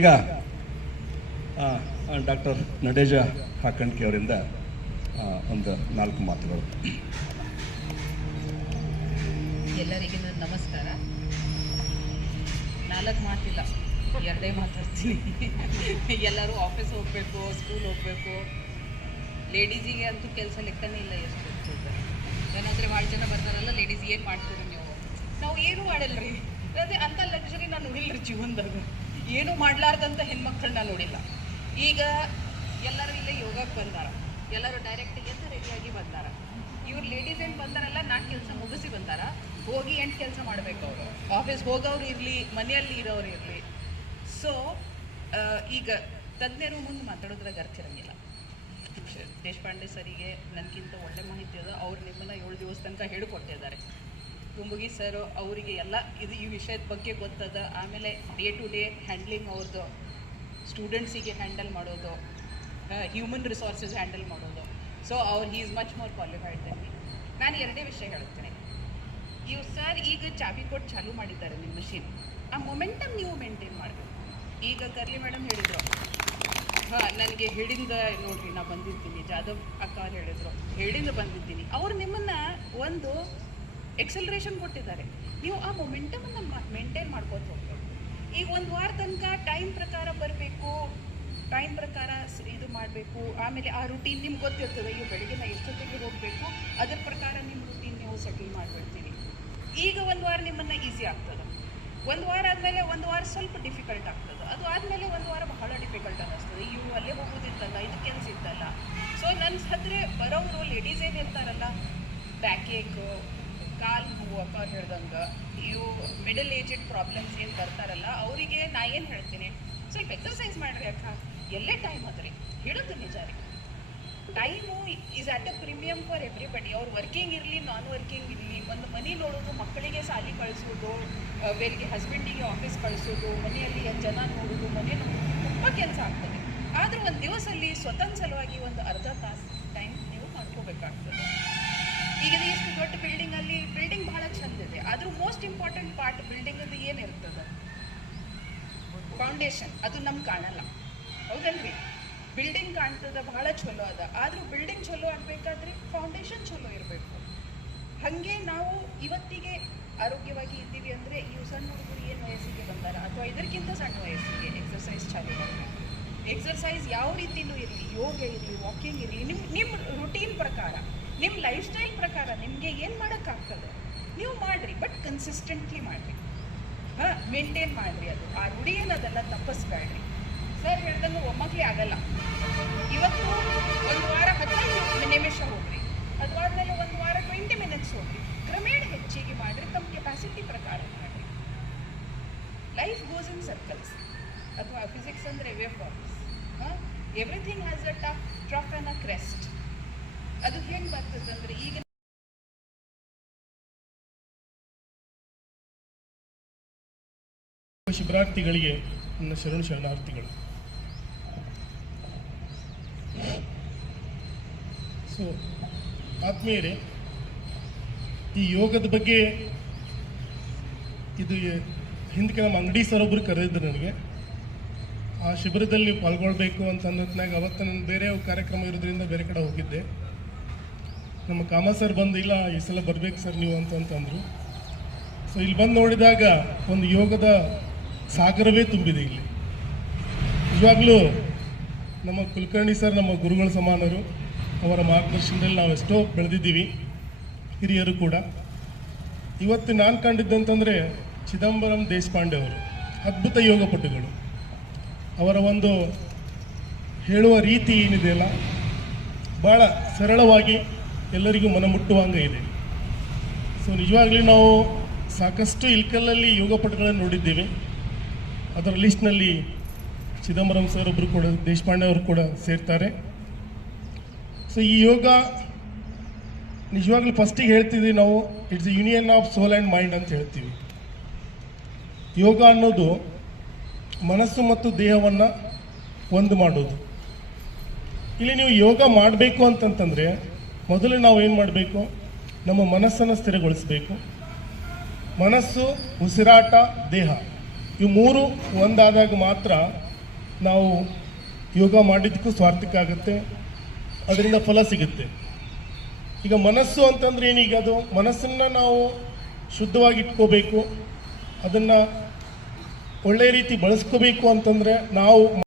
ಈಗ ಡಾಕ್ಟರ್ ನಡೆಜ ಹಾಕಣ್ಕಿ ಅವರಿಂದ ಒಂದು 4 ಮಾತುಗಳು. ಎಲ್ಲರಿಗೂ ನನ್ನ ನಮಸ್ಕಾರ. 4 ಮಾತಿಲ್ಲ, 2 ಮಾತಾಡ್ತೀನಿ. ಎಲ್ಲರೂ ಆಫೀಸ್ ಹೋಗಬೇಕು, ಸ್ಕೂಲ್ ಹೋಗಬೇಕು. ಲೇಡೀಸಿಗೆ ಅಂತೂ ಕೆಲಸ ಲೆಕ್ಕನೇ ಇಲ್ಲ. ಎಷ್ಟು ಏನಾದರೆ ಭಾಳ ಜನ ಬರ್ತಾರಲ್ಲ, ಲೇಡೀಸ್ ಏನು ಮಾಡ್ತೀರಿ ನೀವು? ನಾವು ಏನೂ ಮಾಡಲ್ರಿ. ಅದೇ ಅಂಥ ಲಕ್ಸುರಿ ನಾನು ನೋಡಿಲ್ಲರಿ ಜೀವನದಾಗ. ಏನೂ ಮಾಡಲಾರ್ದಂಥ ಹೆಣ್ಮಕ್ಳನ್ನ ನೋಡಿಲ್ಲ. ಈಗ ಎಲ್ಲರೂ ಇಲ್ಲೇ ಯೋಗಕ್ಕೆ ಬಂದಾರ, ಎಲ್ಲರೂ ಡೈರೆಕ್ಟ್ ಎದ್ದು ರೆಡಿಯಾಗಿ ಬಂದಾರ. ಇವ್ರು ಲೇಡೀಸ್ ಏನು ಬಂದಾರಲ್ಲ, 4 ಕೆಲಸ ಮುಗಿಸಿ ಬಂದಾರ. ಹೋಗಿ 8 ಕೆಲಸ ಮಾಡಬೇಕು ಅವರು. ಆಫೀಸ್ ಹೋಗೋರು ಇರಲಿ, ಮನೆಯಲ್ಲಿ ಇರೋರು ಇರಲಿ. ಸೊ ಈಗ ತಜ್ಞರು ಮುಂದೆ ಮಾತಾಡೋದ್ರಾಗ ಅರ್ಥ ಇರೋಂಗಿಲ್ಲ. ದೇಶಪಾಂಡೆ ಸರಿಗೆ ನನಗಿಂತ ಒಳ್ಳೆ ಮಾಹಿತಿ ಅದ. ಅವ್ರು ನಿಮ್ಮನ್ನು 7 ದಿವಸ ತನಕ ಹೇಳಿಕೊಟ್ಟಿದ್ದಾರೆ. ಕುಂಬುಗಿ ಸರ್ ಅವರಿಗೆ ಎಲ್ಲ ಈ ವಿಷಯದ ಬಗ್ಗೆ ಗೊತ್ತದ. ಆಮೇಲೆ ಡೇ ಟು ಡೇ ಹ್ಯಾಂಡ್ಲಿಂಗ್ ಅವ್ರದ್ದು, ಸ್ಟೂಡೆಂಟ್ಸಿಗೆ ಹ್ಯಾಂಡಲ್ ಮಾಡೋದು, ಹ್ಯೂಮನ್ ರಿಸೋರ್ಸಸ್ ಹ್ಯಾಂಡಲ್ ಮಾಡೋದು. So he is much more qualified than me. ನಾನು 2 ವಿಷಯ ಹೇಳ್ತೇನೆ. ಇವ್ರು ಸರ್ ಈಗ ಚಾಬಿ ಕೊಟ್ಟು ಚಾಲೂ ಮಾಡಿದ್ದಾರೆ ನಿಮ್ಮ ಮಷೀನ್. ಆ ಮೊಮೆಂಟಮ್ ನೀವು ಮೇಂಟೈನ್ ಮಾಡಬೇಕು. ಈಗ ಕರ್ಲಿ ಮೇಡಮ್ ಹೇಳಿದರು, ನನಗೆ ಹೇಳಿಂದ ನೋಡ್ರಿ ನಾ ಬಂದಿದ್ದೀನಿ. ಜಾಧವ್ ಅಕ್ಕ ಅವ್ರು ಹೇಳಿದ್ರು, ಹೇಳಿಂದ ಬಂದಿದ್ದೀನಿ. ಅವ್ರು ನಿಮ್ಮನ್ನು ಒಂದು ಎಕ್ಸಲರೇಷನ್ ಕೊಟ್ಟಿದ್ದಾರೆ. ನೀವು ಆ ಮೊಮೆಂಟಮನ್ನು ಮೇಂಟೈನ್ ಮಾಡ್ಕೋತ ಹೋಗ್ಬೇಕು. ಈಗ 1 ವಾರ ತನಕ ಟೈಮ್ ಪ್ರಕಾರ ಬರಬೇಕು, ಟೈಮ್ ಪ್ರಕಾರ ಇದು ಮಾಡಬೇಕು. ಆಮೇಲೆ ಆ ರೂಟೀನ್ ನಿಮ್ಗೆ ಗೊತ್ತಿರ್ತದೆ. ಇವು ಬೆಳಿಗ್ಗೆ ನಾ ಎಷ್ಟೊತ್ತಿಗೆ ಹೋಗಬೇಕು, ಅದರ ಪ್ರಕಾರ ನಿಮ್ಮ ರೂಟೀನ್ ನೀವು ಸೆಟಲ್ ಮಾಡಿಬಿಡ್ತೀನಿ. ಈಗ 1 ವಾರ ನಿಮ್ಮನ್ನು ಈಸಿ ಆಗ್ತದೆ. 1 ವಾರ ಆದಮೇಲೆ 1 ವಾರ ಸ್ವಲ್ಪ ಡಿಫಿಕಲ್ಟ್ ಆಗ್ತದೆ. ಅದು ಆದಮೇಲೆ 1 ವಾರ ಬಹಳ ಡಿಫಿಕಲ್ಟ್ ಅನ್ನಿಸ್ತದೆ. ಇವು ಅಲ್ಲೇ ಹೋಗೋದಿತ್ತಲ್ಲ, ಇದು ಕೆಲಸ ಇತ್ತಲ್ಲ. ಸೊ ನನ್ನ ಹತ್ರ ಬರೋರು ಲೇಡೀಸ್ ಏನಿರ್ತಾರಲ್ಲ, ಬ್ಯಾಕೇಕು, ಕಾಲು ನೋವು ಅಕ್ಕ ಅವ್ರು ಹೇಳ್ದಂಗೆ, ಇವು ಮಿಡಲ್ ಏಜೆಡ್ ಪ್ರಾಬ್ಲಮ್ಸ್ ಏನು ಬರ್ತಾರಲ್ಲ, ಅವರಿಗೆ ನಾ ಏನು ಹೇಳ್ತೀನಿ, ಸ್ವಲ್ಪ ಎಕ್ಸರ್ಸೈಸ್ ಮಾಡಿರಿ ಅಕ್ಕ. ಎಲ್ಲೇ ಟೈಮ್ ಅದ್ರಿ, ಹೇಳೋದು ನಿಜ ರೀ. Time is at a premium for everybody. ಅವ್ರು ವರ್ಕಿಂಗ್ ಇರಲಿ, ನಾನ್ ವರ್ಕಿಂಗ್ ಇರಲಿ, ಒಂದು ಮನೆ ನೋಡೋದು, ಮಕ್ಕಳಿಗೆ ಶಾಲೆ ಕಳಿಸೋದು, ಬೇರೆಗೆ ಹಸ್ಬೆಂಡಿಗೆ ಆಫೀಸ್ ಕಳಿಸೋದು, ಮನೆಯಲ್ಲಿ ಜನ ನೋಡೋದು, ಮನೆ ನೋಡೋದು, ತುಂಬ ಕೆಲಸ ಆಗ್ತದೆ. ಆದರೂ ಒಂದು ದಿವಸಲ್ಲಿ ಸ್ವತಂತ್ರ ಸಲುವಾಗಿ ಒಂದು ಅರ್ಧ ತಾಸು ಟೈಮ್ ನೀವು ಮಾಡ್ಕೋಬೇಕಾಗ್ತದೆ. ಈಗ ಇಷ್ಟು ದೊಡ್ಡ ಬಿಲ್ಡಿಂಗಲ್ಲಿ ಬಿಲ್ಡಿಂಗ್ ಭಾಳ ಚಂದ ಇದೆ. ಆದರೂ ಮೋಸ್ಟ್ ಇಂಪಾರ್ಟೆಂಟ್ ಪಾರ್ಟ್ ಬಿಲ್ಡಿಂಗಲ್ಲಿ ಏನಿರ್ತದೆ, ಫೌಂಡೇಶನ್. ಅದು ನಮ್ಗೆ ಕಾಣಲ್ಲ, ಹೌದಲ್ರಿ? ಬಿಲ್ಡಿಂಗ್ ಕಾಣ್ತದೆ, ಭಾಳ ಚಲೋ ಅದ. ಆದರೂ ಬಿಲ್ಡಿಂಗ್ ಚಲೋ ಆಗಬೇಕಾದ್ರೆ ಫೌಂಡೇಶನ್ ಚಲೋ ಇರಬೇಕು. ಹಾಗೆ ನಾವು ಇವತ್ತಿಗೆ ಆರೋಗ್ಯವಾಗಿ ಇದ್ದೀವಿ ಅಂದರೆ ಇವು ಸಣ್ಣ ಹುಡುಗರು ಏನು ವಯಸ್ಸಿಗೆ ಬಂದಾರ ಅಥವಾ ಇದಕ್ಕಿಂತ ಸಣ್ಣ ವಯಸ್ಸಿಗೆ ಎಕ್ಸರ್ಸೈಸ್ ಚಾಲೂ ಮಾಡಬೇಕು. ಎಕ್ಸರ್ಸೈಸ್ ಯಾವ ರೀತಿಯೂ ಇರಲಿ, ಯೋಗ ಇರಲಿ, ವಾಕಿಂಗ್ ಇರಲಿ, ನಿಮ್ಮ ರೂಟೀನ್ ಪ್ರಕಾರ, ನಿಮ್ಮ ಲೈಫ್ ಸ್ಟೈಲ್ ಪ್ರಕಾರ ನಿಮಗೆ ಏನು ಮಾಡೋಕ್ಕಾಗ್ತದೆ ನೀವು ಮಾಡಿರಿ. ಬಟ್ ಕನ್ಸಿಸ್ಟೆಂಟ್ಲಿ ಮಾಡಿರಿ, ಮೇಂಟೈನ್ ಮಾಡಿರಿ. ಅದು ಆ ರೂಢಿ ಏನದೆಲ್ಲ ತಪ್ಪಿಸ್ಬೇಡ್ರಿ. ಸರ್ ಹೇಳ್ದಂಗೆ ಒಮ್ಮಕ್ಲಿ ಆಗಲ್ಲ. ಇವತ್ತು 1 ವಾರ 15 ನಿಮಿಷ ಹೋಗ್ರಿ, ಅದು ಆದಮೇಲೆ 1 ವಾರ 20 ಮಿನಿಟ್ಸ್ ಹೋಗ್ರಿ. ಕ್ರಮೇಣ ಹೆಚ್ಚಿಗೆ ಮಾಡಿರಿ, ತಮ್ಮ ಕೆಪಾಸಿಟಿ ಪ್ರಕಾರ ಮಾಡಿರಿ. ಲೈಫ್ ಗೋಸ್ ಇನ್ ಸರ್ಕಲ್ಸ್, ಅಥವಾ ಫಿಸಿಕ್ಸ್ ಅಂದರೆ wave forms. Everything has a trough and a crest. ಅದು ಹೆಂಗೆ ಬರ್ತದೆ ಅಂದರೆ, ಈಗ ಶಿಬಿರಾರ್ಥಿಗಳಿಗೆ ನನ್ನ ಶರಣಾರ್ಥಿಗಳು. ಸೊ ಆತ್ಮೀಯರೇ, ಈ ಯೋಗದ ಬಗ್ಗೆ ಇದು ಹಿಂದಕ್ಕೆ ನಮ್ಮ ಅಂಗಡಿ ಸರ್ ಒಬ್ಬರು ಕರೆದಿದ್ರು ನನಗೆ. ಆ ಶಿಬಿರದಲ್ಲಿ ಪಾಲ್ಗೊಳ್ಬೇಕು ಅಂತ ಅನ್ನೋತ್ನಾಗ ಅವತ್ತು ನಾನು ಬೇರೆ ಕಾರ್ಯಕ್ರಮ ಇರೋದ್ರಿಂದ ಬೇರೆ ಕಡೆ ಹೋಗಿದ್ದೆ. ನಮ್ಮ ಕಾಮ ಸರ್ ಬಂದು, ಇಲ್ಲ ಈ ಸಲ ಬರ್ಬೇಕು ಸರ್ ನೀವು ಅಂತಂದರು. ಸೊ ಇಲ್ಲಿ ಬಂದು ನೋಡಿದಾಗ ಒಂದು ಯೋಗದ ಸಾಗರವೇ ತುಂಬಿದೆ ಇಲ್ಲಿ. ನಿಜವಾಗ್ಲೂ ನಮ್ಮ ಕುಲಕರ್ಣಿ ಸರ್ ನಮ್ಮ ಗುರುಗಳ ಸಮಾನರು. ಅವರ ಮಾರ್ಗದರ್ಶನದಲ್ಲಿ ನಾವು ಎಷ್ಟೋ ಬೆಳೆದಿದ್ದೀವಿ, ಹಿರಿಯರು ಕೂಡ. ಇವತ್ತು ನಾನು ಕಂಡಿದ್ದಂತಂದರೆ ಚಿದಂಬರಂ ದೇಶಪಾಂಡೆ ಅವರು ಅದ್ಭುತ ಯೋಗಪಟುಗಳು. ಅವರ ಒಂದು ಹೇಳುವ ರೀತಿ ಏನಿದೆಯಲ್ಲ, ಭಾಳ ಸರಳವಾಗಿ ಎಲ್ಲರಿಗೂ ಮನಮುಟ್ಟುವಂಗೆ ಇದೆ. ಸೊ ನಿಜವಾಗ್ಲೂ ನಾವು ಸಾಕಷ್ಟು ಇಲ್ಕಲ್ಲಲ್ಲಿ ಯೋಗಪಟುಗಳನ್ನು ನೋಡಿದ್ದೀವಿ. ಅದರ ಲಿಸ್ಟ್ನಲ್ಲಿ ಚಿದಂಬರಂ ಸರ್ ಒಬ್ಬರು ಕೂಡ, ದೇಶಪಾಂಡೆ ಅವರು ಕೂಡ ಸೇರ್ತಾರೆ. ಸೊ ಈ ಯೋಗ ನಿಜವಾಗ್ಲೂ ಫಸ್ಟಿಗೆ ಹೇಳ್ತಿದ್ವಿ ನಾವು, it's a union of soul and mind ಅಂತ ಹೇಳ್ತೀವಿ. ಯೋಗ ಅನ್ನೋದು ಮನಸ್ಸು ಮತ್ತು ದೇಹವನ್ನು ಒಂದು ಮಾಡೋದು. ಇಲ್ಲಿ ನೀವು ಯೋಗ ಮಾಡಬೇಕು ಅಂತಂತಂದರೆ ಮೊದಲು ನಾವು ಏನು ಮಾಡಬೇಕು, ನಮ್ಮ ಮನಸ್ಸನ್ನು ಸ್ಥಿರಗೊಳಿಸಬೇಕು. ಮನಸ್ಸು, ಉಸಿರಾಟ, ದೇಹ ಇವು ಮೂರು ಒಂದಾದಾಗ ಮಾತ್ರ ನಾವು ಯೋಗ ಮಾಡಿದ್ದಕ್ಕೂ ಸಾರ್ಥಕ ಆಗುತ್ತೆ, ಅದರಿಂದ ಫಲ ಸಿಗುತ್ತೆ. ಈಗ ಮನಸ್ಸು ಅಂತಂದ್ರೆ ಏನೀಗ ಅದು ಮನಸ್ಸನ್ನು ನಾವು ಶುದ್ಧವಾಗಿ ಇಟ್ಕೋಬೇಕು, ಅದನ್ನು ಒಳ್ಳೆಯ ರೀತಿ ಬಳಸ್ಕೋಬೇಕು ಅಂತಂದರೆ ನಾವು